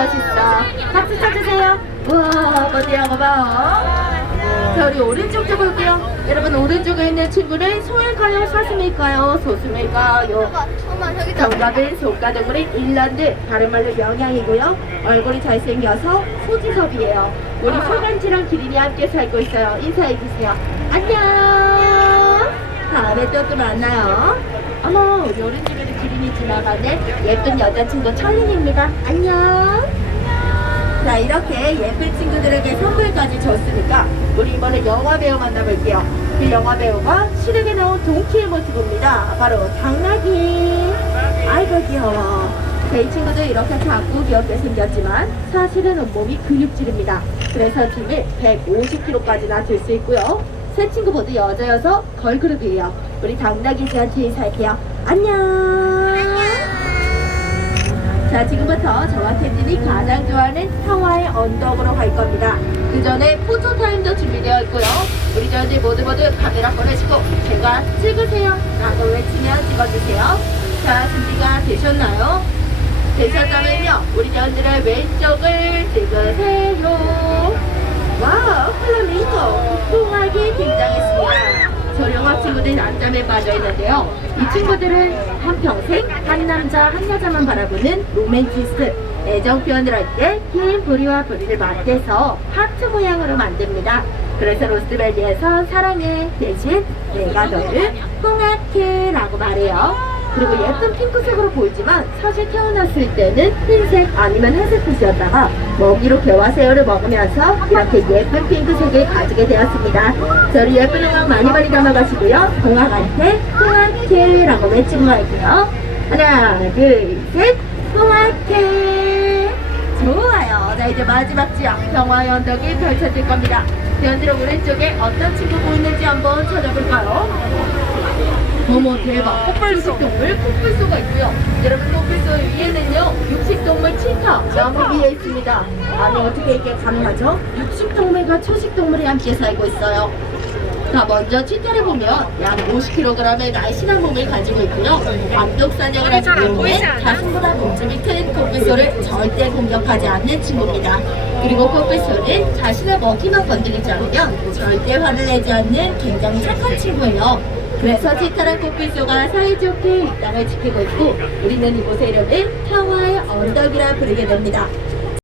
멋있어. 박수 쳐주세요. 우와, 멋지야, 봐봐요. 자, 우리 오른쪽 좀 볼게요. 여러분, 오른쪽에 있는 친구는 소일까요? 사슴일까요? 엄마 저기다. 정답은 속가동물인 일란드, 다른 말로 명양이고요. 얼굴이 잘생겨서 소지섭이에요. 우리 소간지랑 기린이 함께 살고 있어요. 인사해주세요. 안녕! 다음에 또 또 만나요. 어머, 우리 오른쪽에도 기린이 지나가는 예쁜 여자친구 철린입니다. 안녕! 자, 이렇게 예쁜 친구들에게 선물까지 줬으니까 우리 이번에 영화 배우 만나볼게요. 그 영화 배우가 실에게 나온 동키의 모습입니다. 바로 당나귀. 아이고 귀여워. 자, 이 친구도 이렇게 작고 귀엽게 생겼지만 사실은 온몸이 근육질입니다. 그래서 힘을 150kg까지나 들 수 있고요. 세 친구 모두 여자여서 걸그룹이에요. 우리 당나귀 씨한테 인사할게요. 안녕. 자, 지금부터 저와 텐진이 가장 좋아하는 타와의 언덕으로 갈 겁니다. 그 전에 포토 타임도 준비되어 있고요. 우리 저들 모두 모두 카메라 꺼내시고 제가 찍으세요 라고 외치면 찍어주세요. 자, 준비가 되셨나요? 되셨다면요. 우리 저들의 왼쪽을 찍으세요. 친구들 낮잠에 빠져 있는데요. 이 친구들은 한평생 한 남자 한 여자만 바라보는 로맨티스트 애정 표현을 할때긴 부리와 부리를 맞대서 하트 모양으로 만듭니다. 그래서 로스트밸리에서 사랑해 대신 내가 너를 홍학해라고 말해요. 그리고 예쁜 핑크색으로 보이지만 사실 태어났을 때는 흰색 아니면 회색 빛이었다가 먹이로 개화새우를 먹으면서 이렇게 예쁜 핑크색을 가지게 되었습니다. 저를 예쁜 음악 많이 많이 담아가시고요. 동학한테 홍학해라고 외치고 갈게요. 하나, 둘, 셋, 홍학해. 좋아요. 자 이제 마지막 지역 평화의 언덕이 펼쳐질 겁니다. 대원들 오른쪽에 어떤 친구 보이는지 한번 찾아볼까요? 어머 대박. 코뿔소 동물 코뿔소가 있고요. 여러분 코뿔소 위에는요 육식동물 치타 나무 위에 있습니다. 아니 어떻게 이렇게 가능하죠? 육식동물과 초식동물이 함께 살고 있어요. 자 먼저 치타를 보면 약 50kg의 날씬한 몸을 가지고 있고요. 암독 사냥을 하기 때문에 자신보다 몸집이 큰 코뿔소를 절대 공격하지 않는 친구입니다. 그리고 코뿔소는 자신의 먹이만 건드리지 않으면 절대 화를 내지 않는 굉장히 착한 친구예요 그래서 치타란 코뿔소가 사이좋게 이 땅을 지키고 있고 우리는 이곳의 이름을 타와의 언덕이라 부르게 됩니다.